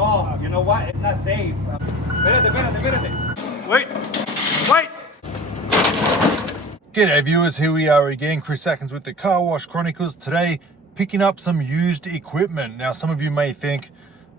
No, you know what? It's not safe. Espérate. Wait. G'day viewers, here we are again, Chris Atkins with the Car Wash Chronicles. Today, picking up some used equipment. Now, some of you may think,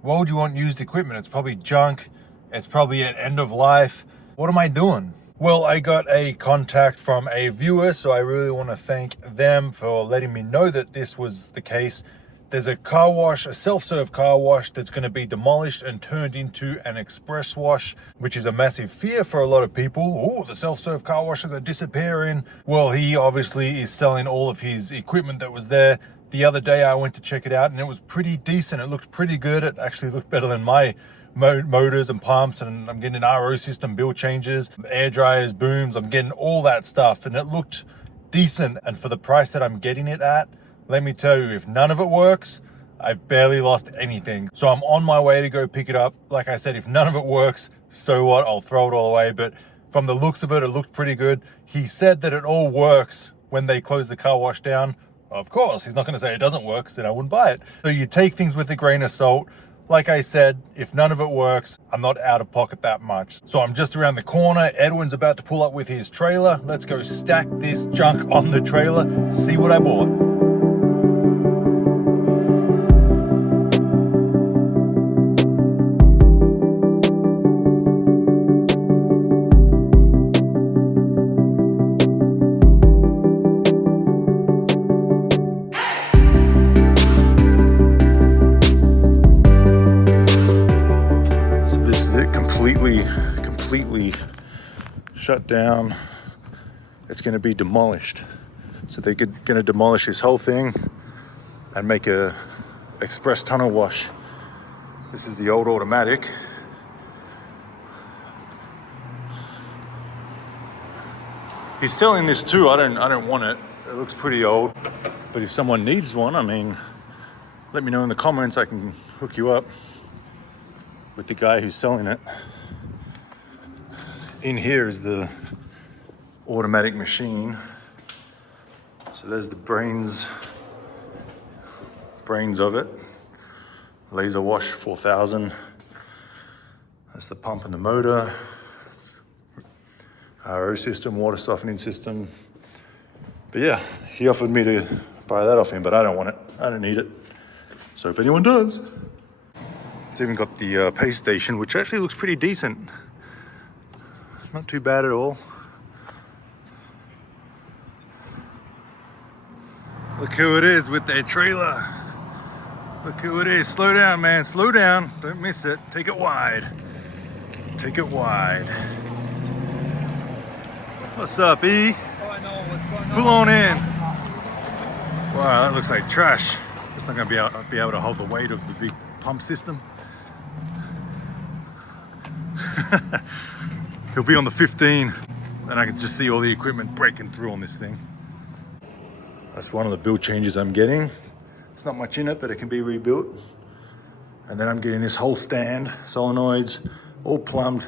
why would you want used equipment? It's probably junk. It's probably at end of life. What am I doing? Well, I got a contact from a viewer, so I really want to thank them for letting me know that this was the case. There's a car wash, a self-serve car wash that's going to be demolished and turned into an express wash, which is a massive fear for a lot of people. Oh, the self-serve car washes are disappearing. Well, he obviously is selling all of his equipment that was there. The other day I went to check it out and it was pretty decent. It looked pretty good. It actually looked better than my motors and pumps, and I'm getting an RO system, bill changes, air dryers, booms. I'm getting all that stuff and it looked decent. And for the price that I'm getting it at, let me tell you, if none of it works, I've barely lost anything. So I'm on my way to go pick it up. Like I said, if none of it works, so what? I'll throw it all away. But from the looks of it, it looked pretty good. He said that it all works when they close the car wash down. Of course, he's not going to say it doesn't work, because then I wouldn't buy it. So you take things with a grain of salt. Like I said, if none of it works, I'm not out of pocket that much. So I'm just around the corner. Edwin's about to pull up with his trailer. Let's go stack this junk on the trailer, see what I bought. Completely shut down. It's going to be demolished. So they're going to demolish this whole thing and make a express tunnel wash. This is the old automatic. He's selling this too. I don't want it. It looks pretty old. But if someone needs one, I mean, let me know in the comments. I can hook you up with the guy who's selling it. In here is the automatic machine. So there's the brains of it. Laser wash 4000. That's the pump and the motor. RO system, water softening system. But yeah, he offered me to buy that off him, but I don't want it. I don't need it. So if anyone does. It's even got the pay station, which actually looks pretty decent. Not too bad at all. Look who it is with their trailer. Look who it is. Slow down, man. Slow down. Don't miss it. Take it wide. Take it wide. What's up, E? Oh, I know what's going on. Pull on in. Wow, that looks like trash. It's not going to be able to hold the weight of the big pump system. He'll be on the 15, and I can just see all the equipment breaking through on this thing. That's one of the build changes I'm getting. There's not much in it, but it can be rebuilt. And then I'm getting this whole stand, solenoids, all plumbed,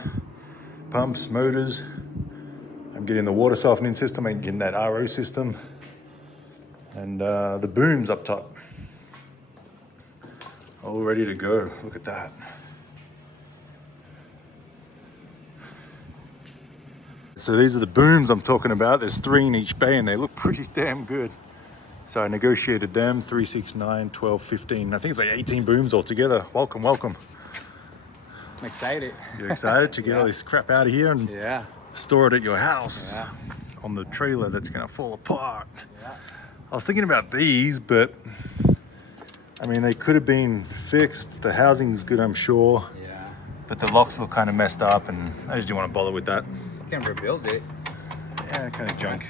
pumps, motors. I'm getting the water softening system, I'm getting that RO system, and the booms up top. All ready to go. Look at that. So these are the booms I'm talking about. There's 3 in each bay and they look pretty damn good. So I negotiated them, 3, 6, 9, 12, 15. I think it's like 18 booms altogether. Welcome, welcome. I'm excited. You're excited to get all this crap out of here and store it at your house on the trailer that's gonna fall apart. I was thinking about these, but I mean, they could have been fixed. The housing's good, I'm sure. But the locks look kind of messed up and I just didn't want to bother with that. You can rebuild it. Yeah, kind of junk.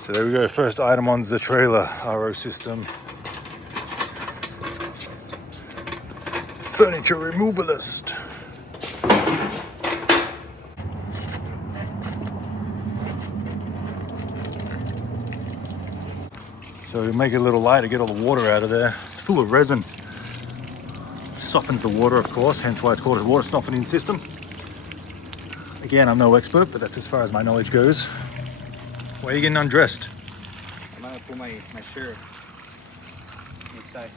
So there we go, first item on the trailer, RO system. Furniture removalist. So make it a little lighter, get all the water out of there. It's full of resin. Softens the water, of course, hence why it's called a water softening system. Again, I'm no expert, but that's as far as my knowledge goes. Why are you getting undressed? I'm gonna put my shirt inside.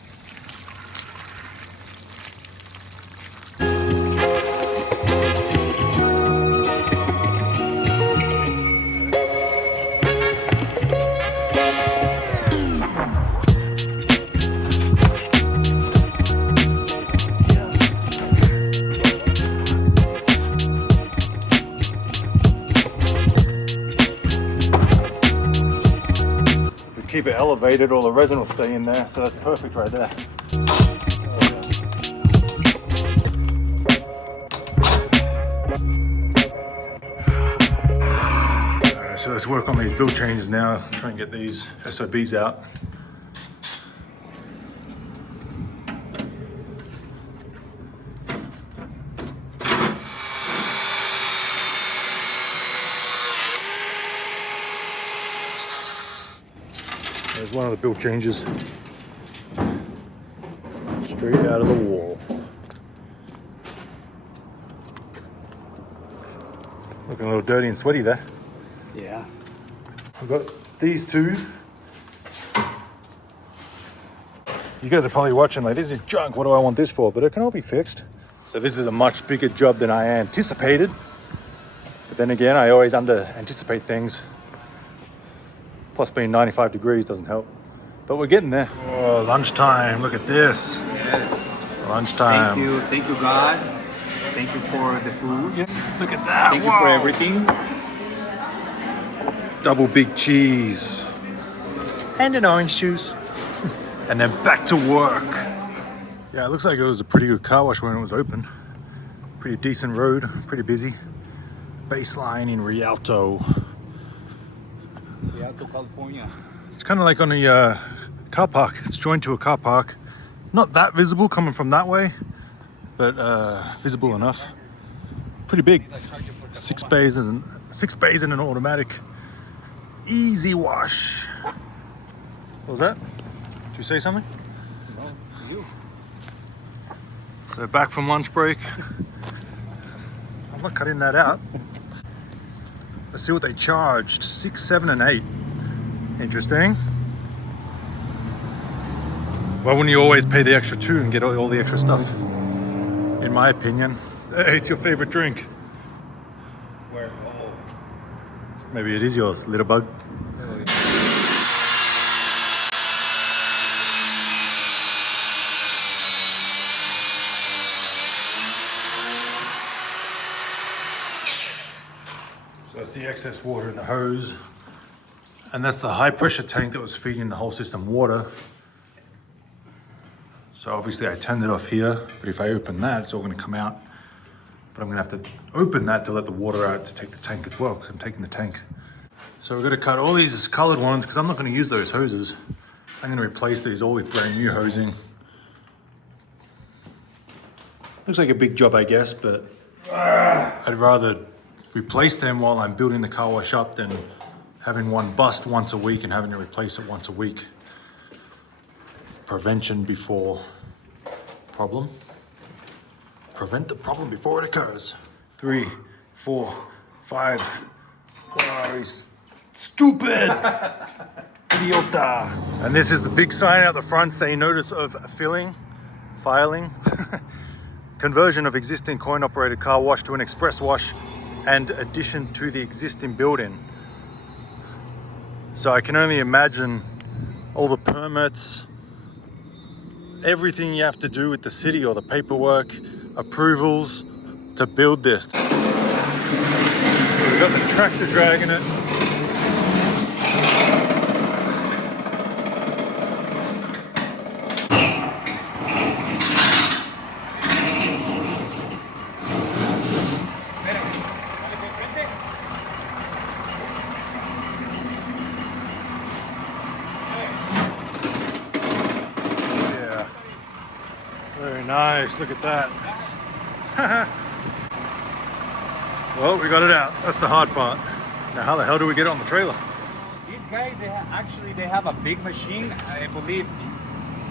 Keep it elevated, all the resin will stay in there, so that's perfect right there. Alright, so let's work on these build changes now, try and get these SOBs out. There's one of the build changes. Straight out of the wall. Looking a little dirty and sweaty there. Yeah. We've got these two. You guys are probably watching like, this is junk, what do I want this for? But it can all be fixed. So this is a much bigger job than I anticipated. But then again, I always under anticipate things. Plus being 95 degrees doesn't help. But we're getting there. Oh, lunchtime, look at this. Yes. Lunchtime. Thank you God. Thank you for the food. Yeah, look at that. Thank you for everything. Double big cheese. And an orange juice. And then back to work. Yeah, it looks like it was a pretty good car wash when it was open. Pretty decent road, pretty busy. Baseline in Rialto. Rialto, California. It's kind of like on a car park. It's joined to a car park. Not that visible coming from that way, but visible enough. Pretty big. 6 bays and an automatic. Easy wash. What was that? Did you say something? No, you. So back from lunch break. I'm not cutting that out. Let's see what they charged. 6, 7, and 8. Interesting. Why wouldn't you always pay the extra 2 and get all the extra stuff? In my opinion. Hey, it's your favorite drink. Where? Oh. Maybe it is yours, little bug. So that's the excess water in the hose. And that's the high pressure tank that was feeding the whole system water. So obviously I turned it off here, but if I open that, it's all gonna come out. But I'm gonna have to open that to let the water out to take the tank as well, because I'm taking the tank. So we're gonna cut all these colored ones, because I'm not gonna use those hoses. I'm gonna replace these all with brand new hosing. Looks like a big job, I guess, but I'd rather replace them while I'm building the car wash up than having one bust once a week and having to replace it once a week. Prevention before problem. Prevent the problem before it occurs. 3, 4, 5. Oh, he's stupid. Idiota. And this is the big sign out the front saying notice of filing. Conversion of existing coin-operated car wash to an express wash and addition to the existing building. So I can only imagine all the permits, everything you have to do with the city or the paperwork, approvals to build this. So we've got the tractor dragging it. Very nice, look at that. Well, we got it out. That's the hard part. Now, how the hell do we get it on the trailer? Easy. guys, they have a big machine. I believe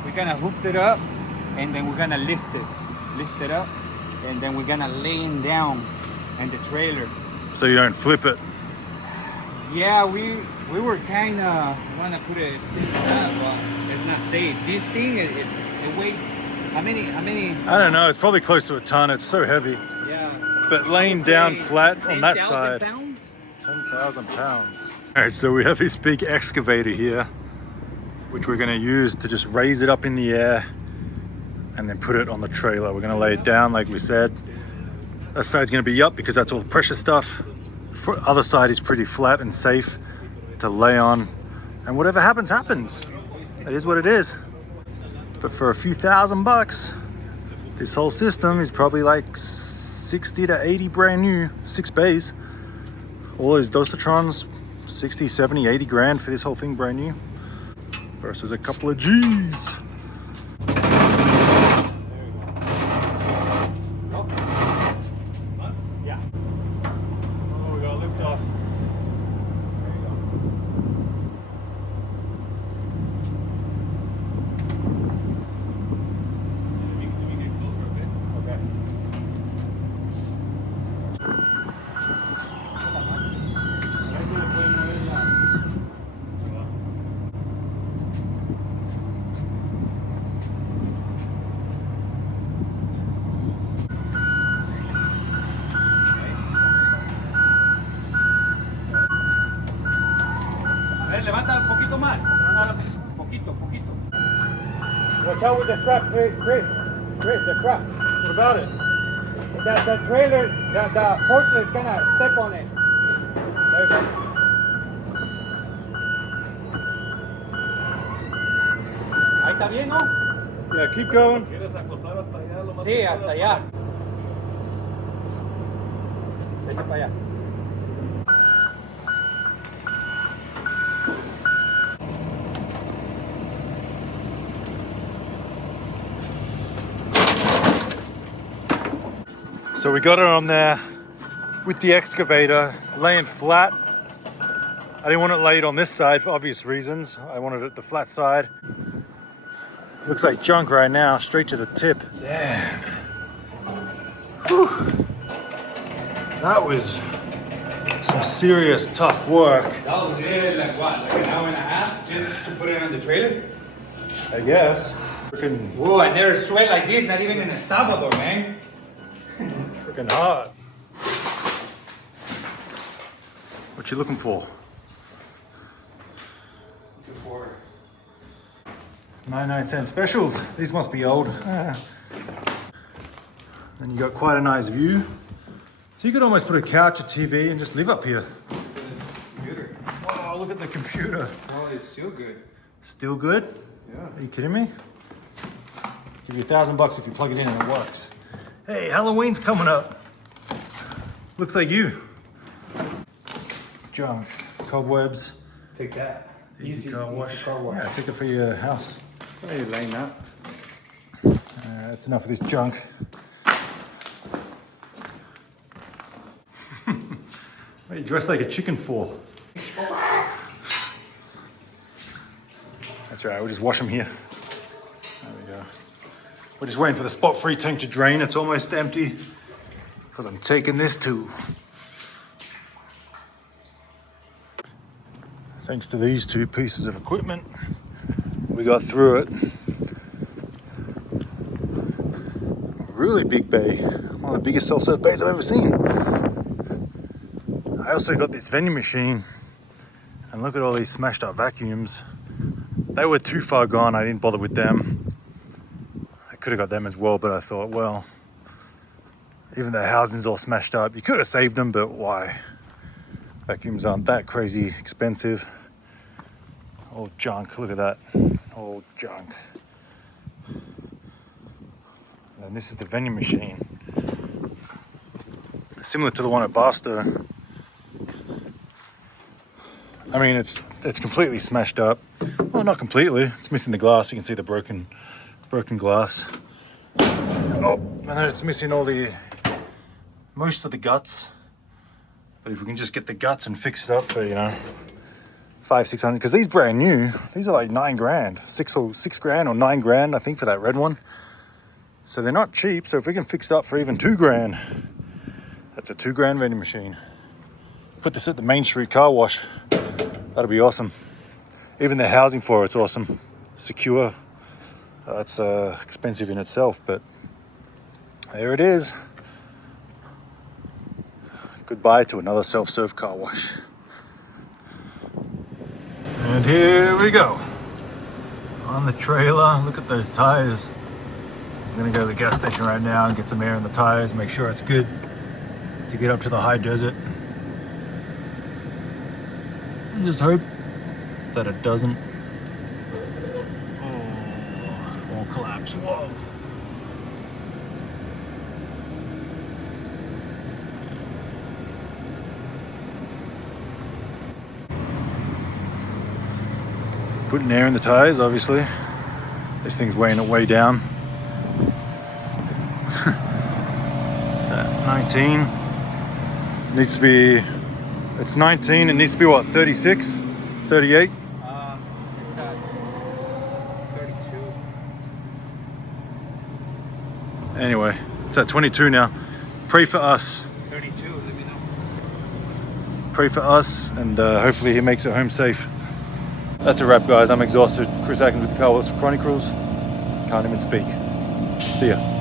we're gonna hook it up, and then we're gonna lift it up, and then we're gonna lay it down in the trailer. So you don't flip it. Yeah, we were kind of wanna put a stick on that, but it's not safe. This thing it weighs how many? I don't know. It's probably close to a ton. It's so heavy. Yeah. But laying down flat on that 10,000 side, pounds? 10,000 pounds. All right, so we have this big excavator here, which we're going to use to just raise it up in the air and then put it on the trailer. We're going to lay it down, like we said. That side's going to be up because that's all the pressure stuff. The other side is pretty flat and safe to lay on, and whatever happens, happens. It is what it is. But for a few $1,000, this whole system is probably like 60 to 80 brand new, 6 bays. All those Dosatrons, 60, 70, 80 grand for this whole thing brand new versus a couple of G's. Yeah. Oh, we got a lift off. Levanta un poquito más. Poquito. Watch out with the strap, Chris, the strap. What about it? The trailer, the forklift is gonna step on it. There you go. Ahí está bien, ¿no? Yeah, keep going. Sí, hasta allá. Vete para allá. So we got it on there with the excavator, laying flat. I didn't want it laid on this side for obvious reasons. I wanted it the flat side. Looks like junk right now, straight to the tip. Damn. Whew. That was some serious tough work. That was good, like what, like an hour and a half just to put it on the trailer? I guess. Freaking Whoa, I never sweat like this, not even in El Salvador, man. freaking hard. What you looking for? 99-cent specials. These must be old. And you got quite a nice view. So you could almost put a couch, a TV, and just live up here. Computer. Wow, look at the computer. Oh, it's still good. Still good? Yeah. Are you kidding me? Give you $1,000 if you plug it in and it works. Hey, Halloween's coming up. Looks like you. Junk, cobwebs. Take that. Easy car wash. car wash. Yeah, take it for your house. Why are you laying that? That's enough of this junk. What are you dressed like a chicken for? That's right, we'll just wash them here. There we go. We're just waiting for the spot-free tank to drain. It's almost empty because I'm taking this too. Thanks to these two pieces of equipment, we got through it. Really big bay, one of the biggest self-serve bays I've ever seen. I also got this vending machine, and look at all these smashed up vacuums. They were too far gone, I didn't bother with them. I could have got them as well, but I thought, well, even though the housing's all smashed up, you could have saved them, but why? Vacuums aren't that crazy expensive. Old junk, look at that, old junk. And this is the vending machine. Similar to the one at Basta. I mean, it's completely smashed up. Well, not completely, it's missing the glass. You can see the broken glass. Oh, and then it's missing most of the guts. But if we can just get the guts and fix it up for, 500-600, because these brand new, these are like 9 grand, 6 grand or 9 grand, I think, for that red one. So they're not cheap. So if we can fix it up for even 2 grand, that's a 2 grand vending machine. Put this at the Main Street car wash. That'll be awesome. Even the housing for it's awesome. Secure. That's expensive in itself, but there it is. Goodbye to another self-serve car wash. And here we go. On the trailer, look at those tires. I'm gonna go to the gas station right now and get some air in the tires, make sure it's good to get up to the high desert. And just hope that it doesn't all collapse. Whoa. Putting air in the tires, obviously. This thing's weighing it way down. 19. Needs to be, it's 19, it needs to be what, 36? 38? It's at 32. Anyway, it's at 22 now. Pray for us. 32, let me know. Pray for us, and hopefully he makes it home safe. That's a wrap, guys. I'm exhausted. Chris Atkins with the Car Wash Chronicles. Can't even speak. See ya.